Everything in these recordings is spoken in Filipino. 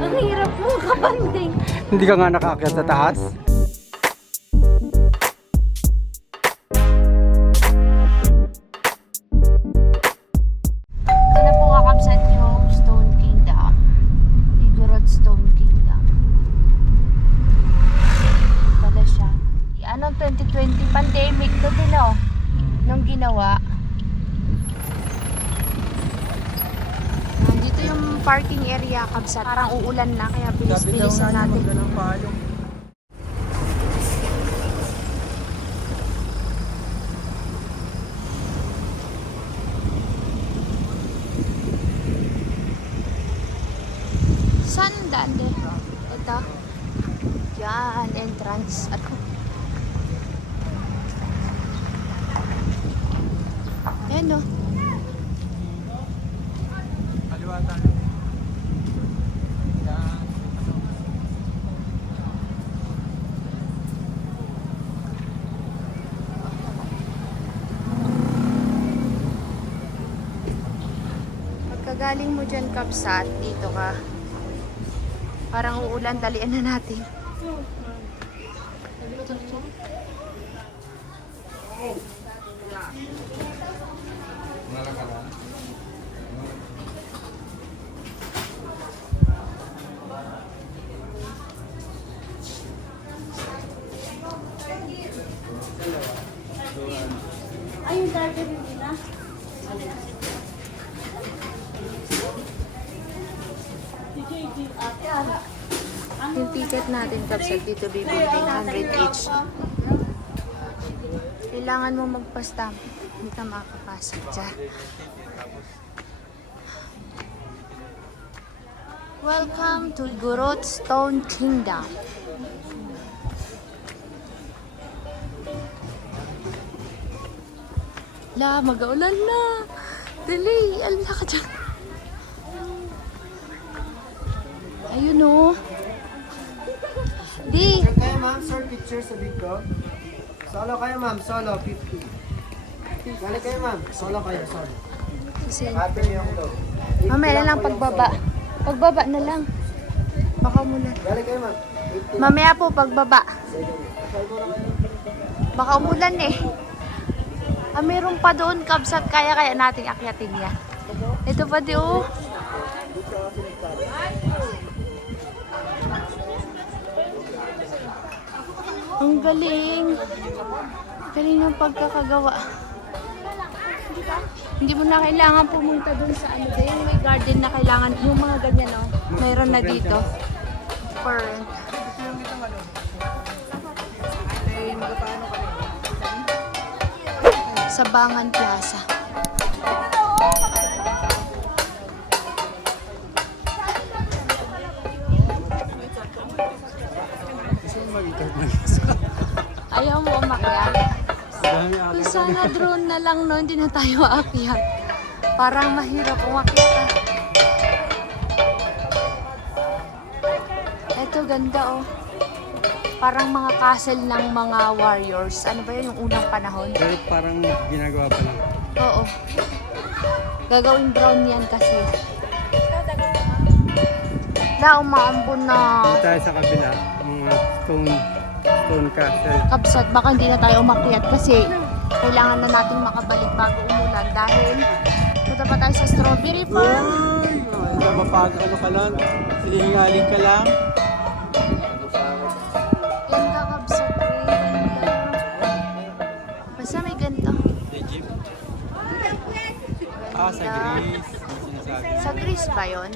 Ang hirap mo, kabanding. Hindi ka nga nakaakyat sa taas? Ito na po kakabsat yung Stone Kingdom. Igorot Stone Kingdom. Pala siya. Anong 2020 pandemic to din oh. Nung ginawa. Dito yung parking area kabsat. Parang uulan na kaya bilis-bilisan natin. Saan daan din? Ito. Yan, entrance. Ako. Ayan o. Kaliwa tayo. Pagkagaling mo dyan, kabsat, dito ka. Parang uulan, dalian na natin. Ayun, dati rin nila. Yung ticket natin, kabsat, dito bibilhin 100 each. Kailangan mo magpa-stamp. Hindi ka makakapasok dyan. Welcome to Igorot Stone Kingdom. La, mag-aulan na. Dali, ala ka dyan. Ayun o. Di. Sir kayo ma'am, sir picture sa big dog. Solo kayo ma'am, solo 50. Gali kayo ma'am, solo kayo, solo. Kasi, Ate yung dog. mamaya na lang pagbaba. Pagbaba na lang. Baka umulan. Gali kayo ma'am. Mamaya po pagbaba. Baka umulan eh. Ah, meron pa doon, kabsat. Kaya nating akyatin yan. Ito pa di oh. Ang galing. Galing ng pagkakagawa. Hindi mo na kailangan pumunta doon sa ano din. May garden na kailangan. Yung mga ganyan oh. Mayroon na dito. For rent. Sabangan Plaza. Ayaw mo umakyat? Kung sana drone na lang no, hindi na tayo aakyat. Parang mahirap umakyat ah. Ito ganda oh. Parang mga castle ng mga warriors. Ano ba yun yung unang panahon? Pero parang ginagawa pa lang. Oo. Gagawin brown yan kasi. Umaambon na. Dito tayo sa kabila, mga stone castle. Kabsat, baka hindi na tayo umakyat kasi kailangan na nating makabalik bago umulan dahil punta pa tayo sa strawberry farm. Uy! Mapapag ano ka lang, silingaling ka lang. Ganda kabsat rin. Basta may ganito. Egypt. Ah, sa Greece. Sinasabi. Sa Greece ba yun?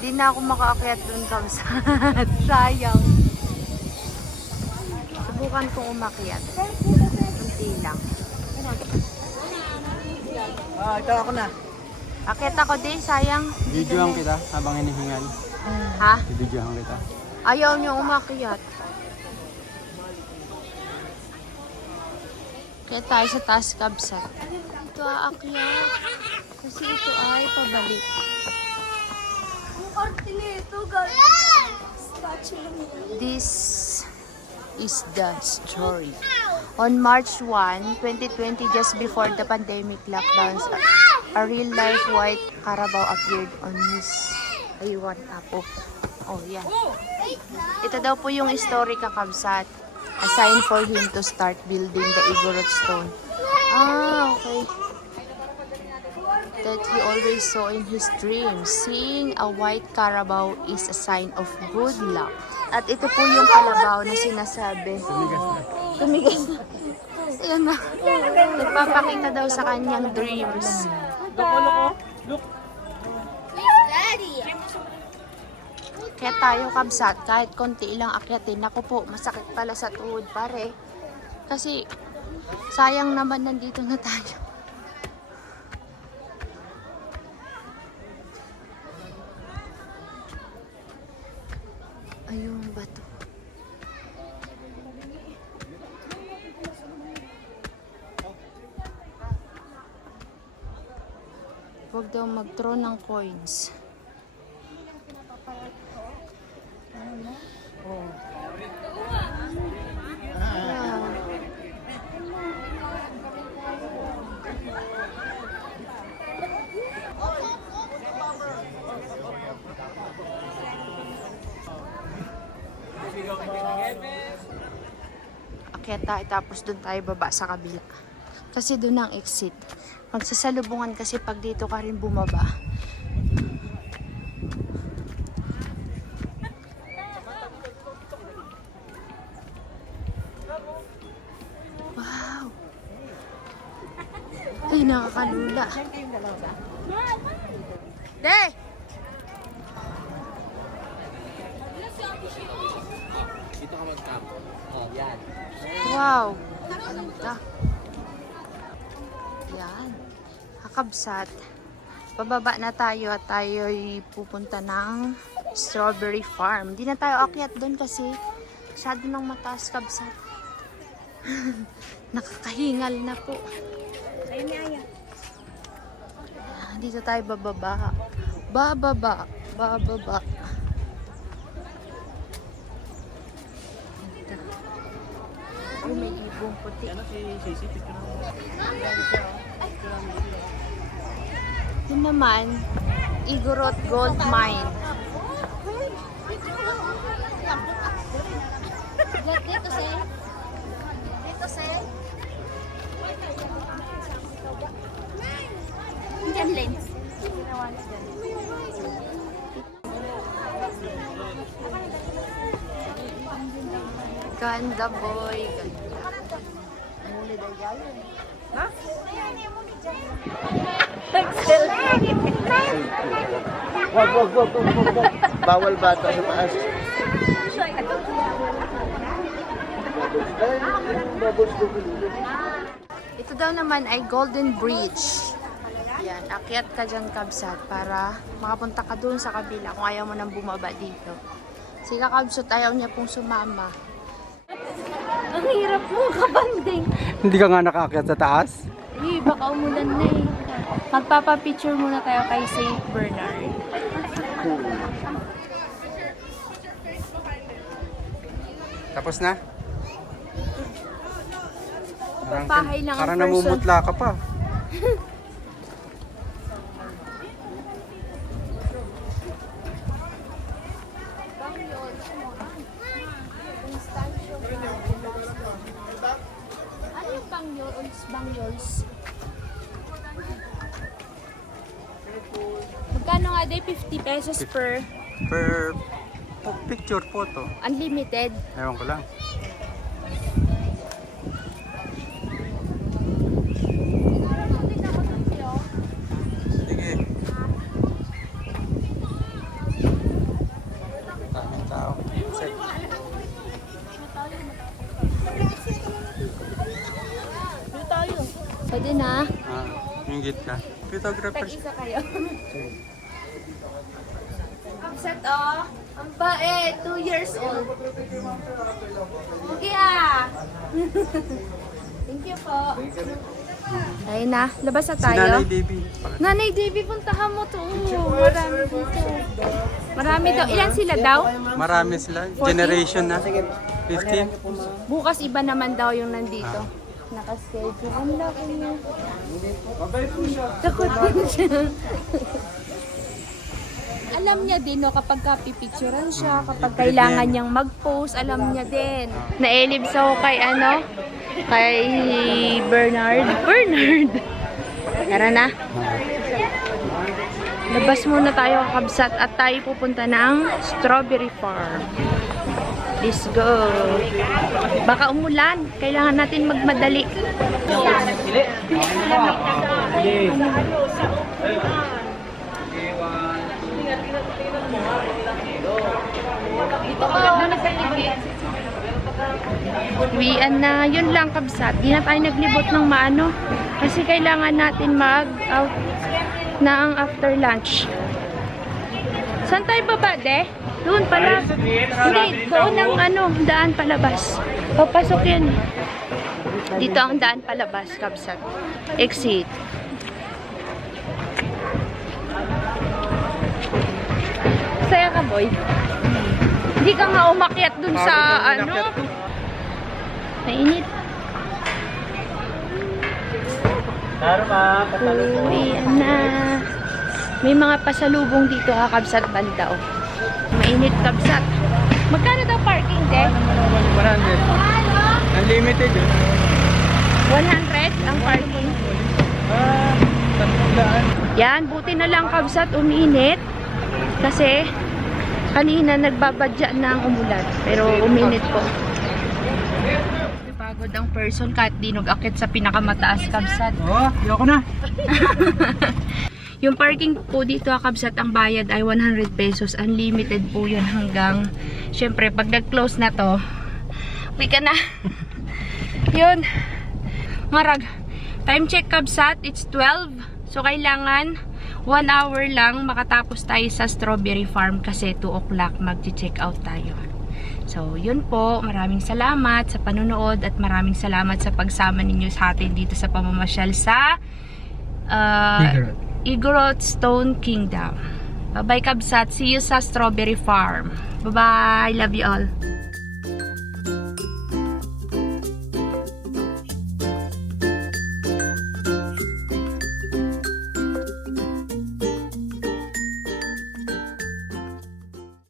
Hindi na ako makaakyat dun kabsat. Sayang. Subukan kong umakyat. Kunti lang. Ah, ito ako na. Akyat ako din, sayang. Videohan kita habang hinihingal. Ha? Videohan kita. Ayaw niyo umakyat. Kaya tayo sa taas kabsat. Ito aakyat. Kasi ito ay pabalik. Ang arte nito, guys. Statue lang yan. This is the story On March 1, 2020, just before the pandemic lockdowns, a real-life white Carabao appeared on his aywan tapo. Oh, yan. Ito daw po yung story kakabsat. A sign for him to start building the Igorot stone. Ah, okay. That he always saw in his dreams. Seeing a white Carabao is a sign of good luck. At ito po yung kalabaw na sinasabi. Tumigas na. Ayan na. Nagpapakita daw sa kanyang dreams. Daddy. Kaya tayo kabsat, kahit konti ilang akyatin. Ako po, masakit pala sa tuhod pare. Kasi sayang naman nandito na tayo. Ayun, bato. Huwag daw mag-throw ng coins. Akyat tayo tapos doon tayo baba sa kabila. Kasi doon ang exit. Magsasalubungan kasi pag dito ka rin bumaba. Wow! Ay, nakakalula. Dey! Dito ka magkampo. Oh, yan. Wow! Ganda. Yan. Kakabsat. Pababa na tayo at tayo'y pupunta ng strawberry farm. Hindi na tayo akyat doon kasi masyado nang mataas kabsat. Nakakahingal na po. Dito tayo bababa. Bababa. Bababa. Oh, may ibong puti. Yun naman, Igorot Gold Mine. Dito, say. Dito, say. Diyan, lens. Ganda boy. Ganda. Wag. Bawal bata sa taas. Ito daw naman ay Golden Bridge. Yan, akyat ka dyan kabsat para makapunta ka dun sa kabila kung ayaw mo nang bumaba dito. Si kakabsat ayaw niya pong sumama. Ang hirap mo, kabanding. Hindi ka nga nakaakyat sa taas? Eh, baka umulan na eh. Magpapapicture muna tayo kay St. Bernard. Tapos na? Bahay lang ang Parang person. namumutla ka pa. Ano yung bangyols? Magkano nga day? 50 pesos per Per picture photo. unlimited. Ewan ko lang. Sige. Daming tao. Set. Pwede na. Ingit ka. Photographers. Tag-isa kayo. Upset oh. Ang bait. 2 years old. Okay ah. Thank you po. Ayun na, labas na Si tayo. Nanay Debbie. Nanay Debbie, puntahan mo to. Marami dito. Marami daw. Ilan sila daw? Marami sila. Generation na. 15. Bukas iba naman daw yung nandito. Naka-schedule. Ang laki niya. Babay po siya. Takot din siya. Alam niya din, no, kapag pipicturean siya, kapag kailangan niyang mag-post, alam niya din. Naelibs ako kay ano? Kay Bernard. Bernard! Tara na. Labas muna tayo kakabsat at tayo pupunta ng Strawberry Farm. Let's go. Baka umulan. Kailangan natin magmadali. Uwian na. Yun lang kabsat. Di na tayo naglibot ng maano. Kasi kailangan natin mag-out na ang after lunch. Saan tayo baba, de? Doon pala. Hindi, doon ang ano, daan palabas. Papasok yan. Dito ang daan palabas, kabsat. Exit. Saya ka, boy. Hindi ka nga umakyat dun sa ano. Mainit. Uwi na. May mga pasalubong dito kakabsat banda, oh. Mainit kabsat. Magkano daw parking, de? 100. Unlimited yun. 100 ang parking. Yan, buti na lang kabsat uminit. Kasi kanina nagbabadya na ang umulan. Pero uminit po. Pagod ang person kahit di nag-akit sa pinakamataas kabsat. Oh, yoko na. Yung parking po dito kabsat, ang bayad ay 100 pesos. Unlimited po yun hanggang, syempre pag nag-close na to, uwi ka na. Yun. Marag. Time check kabsat, it's 12. So kailangan 1 hour lang makatapos tayo sa Strawberry Farm kasi 2 o'clock mag-check out tayo. So yun po, maraming salamat sa panonood at maraming salamat sa pagsama ninyo sa atin dito sa pamamasyal sa Igorot Stone Kingdom. Bye-bye kabsat. See you sa Strawberry Farm. Bye-bye. Love you all.